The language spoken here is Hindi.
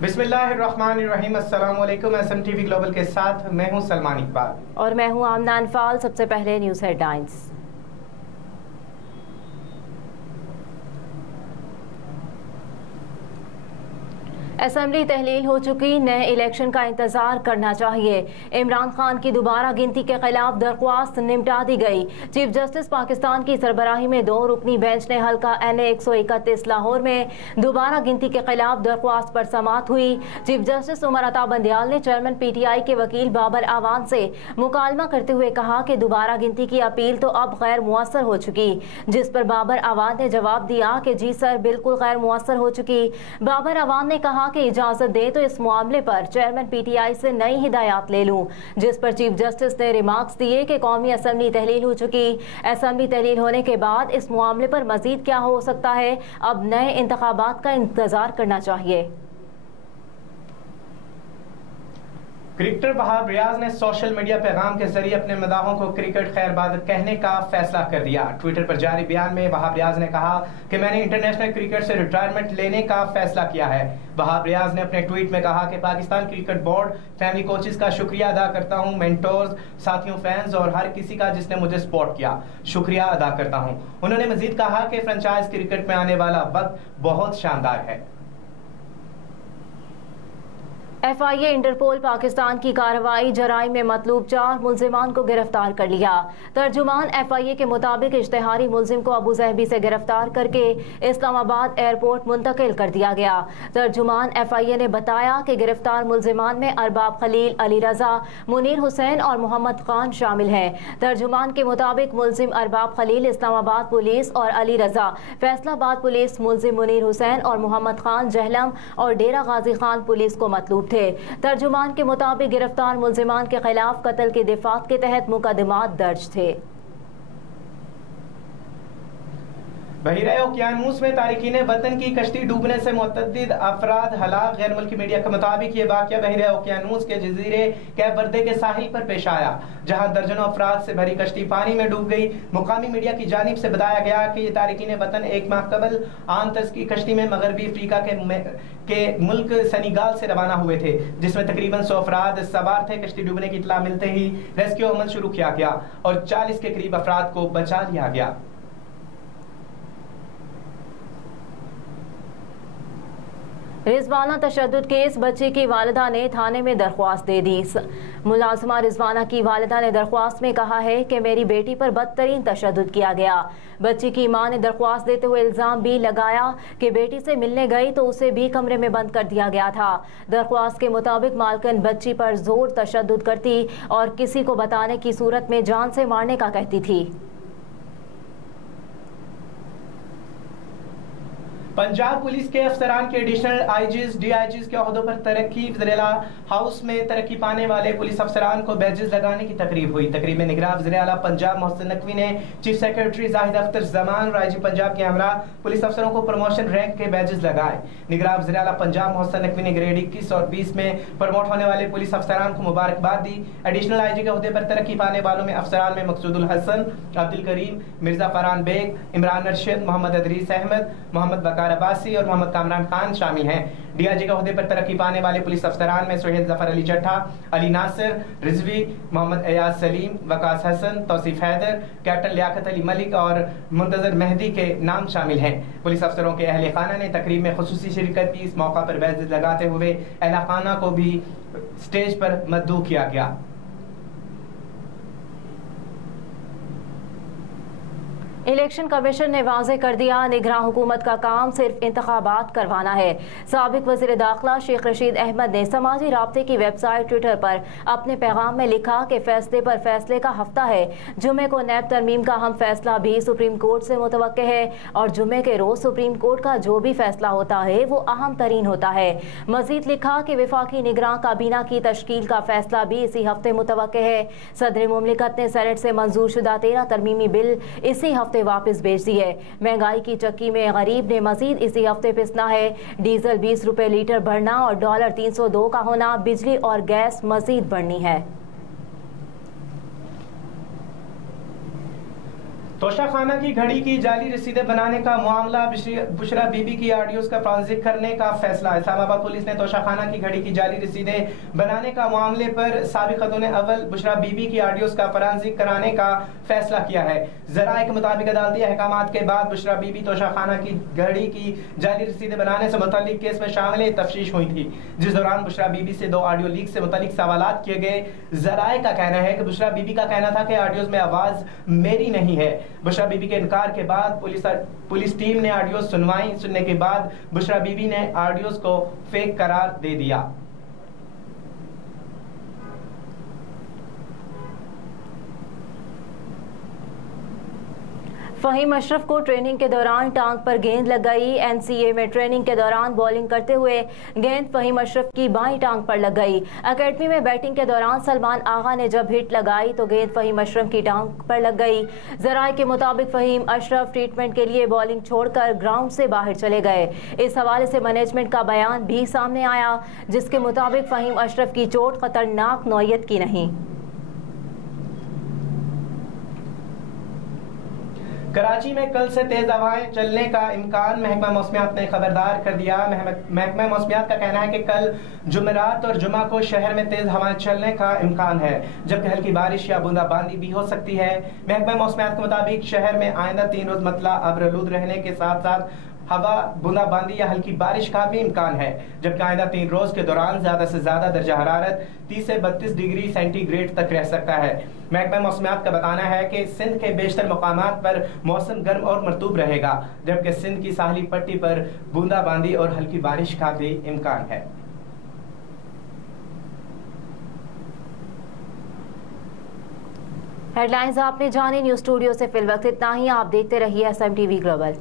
बिस्मिल्लाहिर्रहमानिर्रहीम। अस्सलाम वालेकुम। SMTV ग्लोबल के साथ मैं हूं सलमान इकबाल और मैं हूं आमना अनफाल। सबसे पहले न्यूज़ हेडलाइंस। असेंबली तहलील हो चुकी, नए इलेक्शन का इंतजार करना चाहिए। इमरान खान की दोबारा गिनती के खिलाफ दरख्वास्त निपटा दी गई। चीफ जस्टिस पाकिस्तान की सरबराही में 2 रुकनी बेंच ने हल्का NA 131 लाहौर में दोबारा गिनती के खिलाफ दरख्वास्त पर समाअत हुई। चीफ जस्टिस उमर अता बंदियाल ने चेयरमैन PTI के वकील बाबर आवान से मुकालमा करते हुए कहा कि दोबारा गिनती की अपील तो अब गैर मुअस्सर हो चुकी, जिस पर बाबर आवान ने जवाब दिया कि जी सर, बिल्कुल गैर मुअस्सर हो चुकी। बाबर आवान ने कहा कि इजाजत दे तो इस मामले पर चेयरमैन PTI से नई हिदायत ले लूं, जिस पर चीफ जस्टिस ने रिमार्क्स दिए कि कौमी असेंबली तहलील हो चुकी। असेंबली तहलील होने के बाद इस मामले पर मजीद क्या हो सकता है, अब नए इंतखाबात का इंतजार करना चाहिए। क्रिकेटर वहाब रियाज ने सोशल मीडिया पैगाम के जरिए अपने मदाहों को क्रिकेट खैरबादत कहने का फैसला कर दिया। ट्विटर पर जारी बयान में वहाब रियाज ने कहा कि मैंने इंटरनेशनल क्रिकेट से रिटायरमेंट लेने का फैसला किया है। वहाब रियाज ने अपने ट्वीट में कहा कि Pakistan cricket board, family coaches का शुक्रिया अदा करता हूं, मेंटोर्स, साथियों, फैंस और हर किसी का जिसने मुझे सपोर्ट किया, शुक्रिया अदा करता हूं। उन्होंने मजीद कहा कि फ्रेंचाइज क्रिकेट में आने वाला वक्त बहुत शानदार है। FIA इंटरपोल पाकिस्तान की कार्रवाई, जराइम में मतलूब 4 मुल्जिमान को गिरफ्तार कर लिया। तर्जुमान FIA के मुताबिक इश्तेहारी मुल्जिम को अबू ज़हबी से गिरफ्तार करके इस्लामाबाद एयरपोर्ट मुंतकिल कर दिया गया। तर्जुमान FIA ने बताया कि गिरफ्तार मुल्जिमान में अरबाब खलील, अली रजा, मुनीर हुसैन और मोहम्मद खान शामिल हैं। तर्जुमान के मुताबिक मुल्जिम अरबाब खलील इस्लामाबाद पुलिस और अली रजा फैसलाबाद पुलिस, मुल्जिम मुनीर हुसैन और मोहम्मद खान जहलम और डेरा गाजी खान पुलिस को मतलूब थे। तर्जुमान के मुताबिक गिरफ्तार मुल्जिमान के खिलाफ कत्ल के दिफात के तहत मुकदमात दर्ज थे। बहिरे ओकियानूस में तारिकीन वतन की कश्ती डूबने से मुतअद्दिद अफराद हलाक। गैर मुल्की मीडिया के मुताबिक ये वाक़या बहिरे ओकियानूस के जजीरे कैप वर्दे के साहिल पर पेश आया, जहां दर्जनों अफराद से भरी कश्ती पानी में डूब गई। मुकामी मीडिया की जानिब से बताया गया कि ये तारिकीन वतन 1 माह कबल आनतस की कश्ती में मगरबी अफ्रीका के मुल्क सेनेगाल से रवाना हुए थे, जिसमें तकरीबन 100 अफराद सवार थे। कश्ती डूबने की इत्तला मिलते ही रेस्क्यू अमल शुरू किया गया और 40 के करीब अफराद को बचा लिया गया। रिजवाना तशद्दुद केस, बच्ची की वालिदा ने थाने में दरख्वास्त दे दी। मुलाजमा रिजवाना की वालिदा ने दरख्वास्त में कहा है कि मेरी बेटी पर बदतरीन तशद्दुद किया गया। बच्ची की मां ने दरख्वास्त देते हुए इल्ज़ाम भी लगाया कि बेटी से मिलने गई तो उसे भी कमरे में बंद कर दिया गया था। दरख्वास्त के मुताबिक मालकिन बच्ची पर जोर तशद्दुद करती और किसी को बताने की सूरत में जान से मारने का कहती थी। पंजाब पुलिस के अफसरान के एडिशनल IGs, DIGs के ओहदों पर तरक्की। वज़ीर-ए-आला हाउस में तरक्की पाने वाले पुलिस अफसरान को बैजेस लगाने की तकरीब हुई। तकरीब में निगरान वज़ीर-ए-आला पंजाब मोहसिन नकवी ने चीफ सेक्रेटरी जाहिद अख्तर जमान और IG पंजाब के हमरा पुलिस अफसरों को प्रमोशन रैंक के बैजेस लगाए। निगरान वज़ीर-ए-आला पंजाब मोहसिन नकवी ने ग्रेड 21 और 20 में प्रमोट होने वाले पुलिस अफसरान को मुबारकबाद दी। एडिशनल IG के ओहदे पर तरक्की पाने वालों में अफसरान में मकसूदुल हसन, अब्दुल करीम, मिर्जा फरहान बेग, इमरान अरशद, मोहम्मद अदरीस अहमद, मोहम्मद बकार अब्बासी और मोहम्मद कामरान खान शामिल हैं। DIG के ओहदे पर तरक्की पाने वाले पुलिस अफसरान में सुहेल जफर अली चट्ठा, अली नासिर रिजवी, मोहम्मद एयाज सलीम, वकास हसन, तौसीफ हैदर, कैप्टन लियाकत अली मलिक और मुंतजर मेहदी के नाम शामिल हैं। पुलिस अफसरों के अहले खाना ने तकरीब में खुसूसी शिरकत की। इस मौका पर बैजेस लगाते हुए अहले खाना को भी स्टेज पर मद्दू किया गया। इलेक्शन कमीशन ने वाज़े कर दिया, निगरान हुकूमत का काम सिर्फ इंतखाबात करवाना है। साबिक वज़ीर दाखिला शेख रशीद अहमद ने समाजी राब्ते की वेबसाइट ट्विटर पर अपने पैगाम में लिखा कि फैसले पर फैसले का हफ्ता है। जुमे को नैब तरमीम का हम फैसला भी सुप्रीम कोर्ट से मुतवक्के है और जुमे के रोज सुप्रीम कोर्ट का जो भी फैसला होता है वो अहम तरीन होता है। मजीद लिखा कि वफाकी निगरान काबीना की तश्कील का फैसला भी इसी हफ्ते मुतवक्के है। सदर मुमलिकत ने सेनेट से मंजूर शुदा 13 तरमीमी बिल इसी हफ्ते वापस भेज दी है। महंगाई की चक्की में गरीब ने मजीद इसी हफ्ते पिसना है। डीजल 20 रुपए लीटर बढ़ना और डॉलर 302 का होना, बिजली और गैस मजीद बढ़नी है। तोशाखाना की घड़ी की जाली रसीदें बनाने का मामला, बुशरा बीबी की ऑडियोज का फॉरेंसिक करने का फैसला। इस्लामाबाद पुलिस ने तोशाखाना की घड़ी की जाली रसीदें बनाने का मामले पर साबिक खतून अव्वल बुशरा बीबी की ऑडियोज का फॉरेंसिक कराने का फैसला किया है। ज़राए के मुताबिक अदालती अहकामात के बाद बुशरा बीबी तोशाखाना की घड़ी की जाली रसीदें बनाने से मुताल्लिक केस में शामिल तफ्तीश हुई थी, जिस दौरान बुशरा बीबी से 2 ऑडियो लीक से मुताल्लिक सवालात किए गए। ज़राए का कहना है कि बुशरा बीबी का कहना था कि ऑडियोज में आवाज मेरी नहीं है। बुशरा बीबी के इनकार के बाद पुलिस टीम ने ऑडियोज सुनने के बाद बुशरा बीबी ने ऑडियोज को फेक करार दे दिया। फहीम अशरफ को ट्रेनिंग के दौरान टांग पर गेंद लग गई। एनसीए में ट्रेनिंग के दौरान बॉलिंग करते हुए गेंद फहीम अशरफ की बाईं टांग पर लग गई। अकेडमी में बैटिंग के दौरान सलमान आगा ने जब हिट लगाई तो गेंद फहीम अशरफ की टांग पर लग गई। ज़राए के मुताबिक फहीम अशरफ ट्रीटमेंट के लिए बॉलिंग छोड़कर ग्राउंड से बाहर चले गए। इस हवाले से मैनेजमेंट का बयान भी सामने आया, जिसके मुताबिक फहीम अशरफ की चोट खतरनाक नौयत की नहीं। कराची में कल से तेज हवाएं चलने का इम्कान, महकमा मौसमियात ने खबरदार कर दिया। महकमा मौसमियात का कहना है कि कल जुमेरात और जुमा को शहर में तेज हवाएं चलने का इम्कान है, जबकि हल्की बारिश या बूंदाबांदी भी हो सकती है। महकमा मौसमियात के मुताबिक शहर में आइंदा 3 रोज मतला अब्रलूद रहने के साथ साथ हवा, बूंदाबांदी या हल्की बारिश का भी इम्कान है, जबकि आइंदा 3 रोज के दौरान ज्यादा से ज्यादा दर्जा हरारत 30 से 32 डिग्री सेंटीग्रेड तक रह सकता है। महकमा मौसमियात का बताना है कि सिंध के बेशतर मकामात पर मौसम गर्म और मरतूब रहेगा, जबकि सिंध की साहली पट्टी पर बूंदाबांदी और हल्की बारिश का भी इम्कान है। हेडलाइंस आपने जाने। न्यूज़ स्टूडियो से फिल वक्त इतना ही। आप देखते रहिए SMTV ग्लोबल।